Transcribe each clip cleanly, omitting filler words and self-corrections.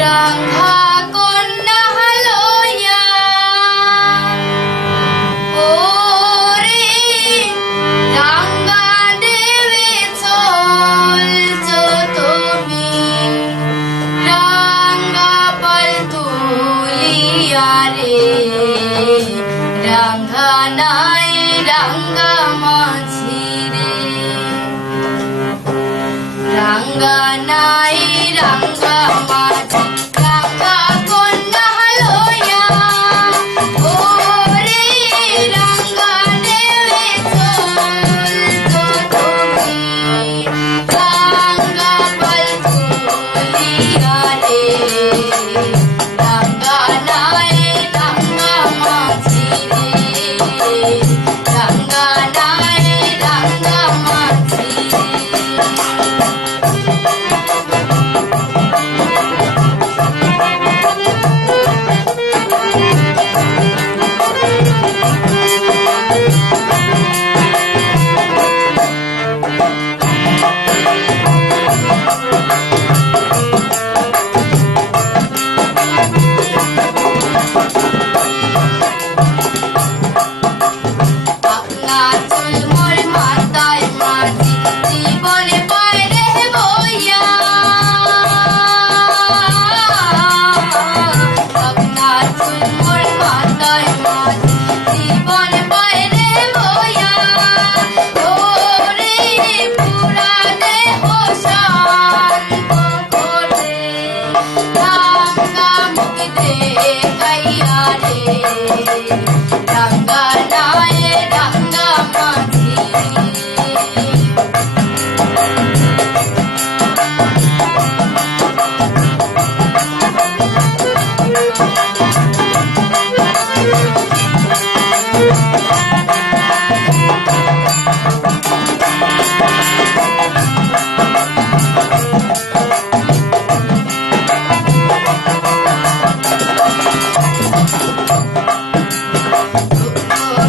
রাঙা কন্যা লইয়া ওরে রাঙা দেবে চলছ তুমি রাঙা পাল তুলিয়া রে রাঙা নাই রাঙা মাঝি রে রাঙা নাই রাঙা মাঝি রাঙা কন্যা লইয়া ওরে রাঙা দেবে চলছ তুমি রাঙা পাল তুলিয়া রে রাঙা নাই রাঙা মাঝি রে রাঙা নাই রাঙা মাঝি আপনার চুল মোর মাথায় মাঝি জীবনে পায় রে বইয়া আপনার চুল মোর মাথায় মাঝি জীবনে পায় রে বইয়া ওরে পুরা দেহ শান্ত করে রাঙা মুখ দেখাইয়া রে রাঙা নাই রাঙা মাঝি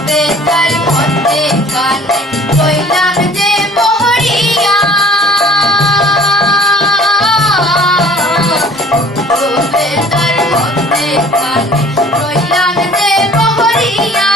বেতার মধ্যে কানে রইলাম যে বহরিয়া বেতার মধ্যে কানে রইলাম যে বহরিয়া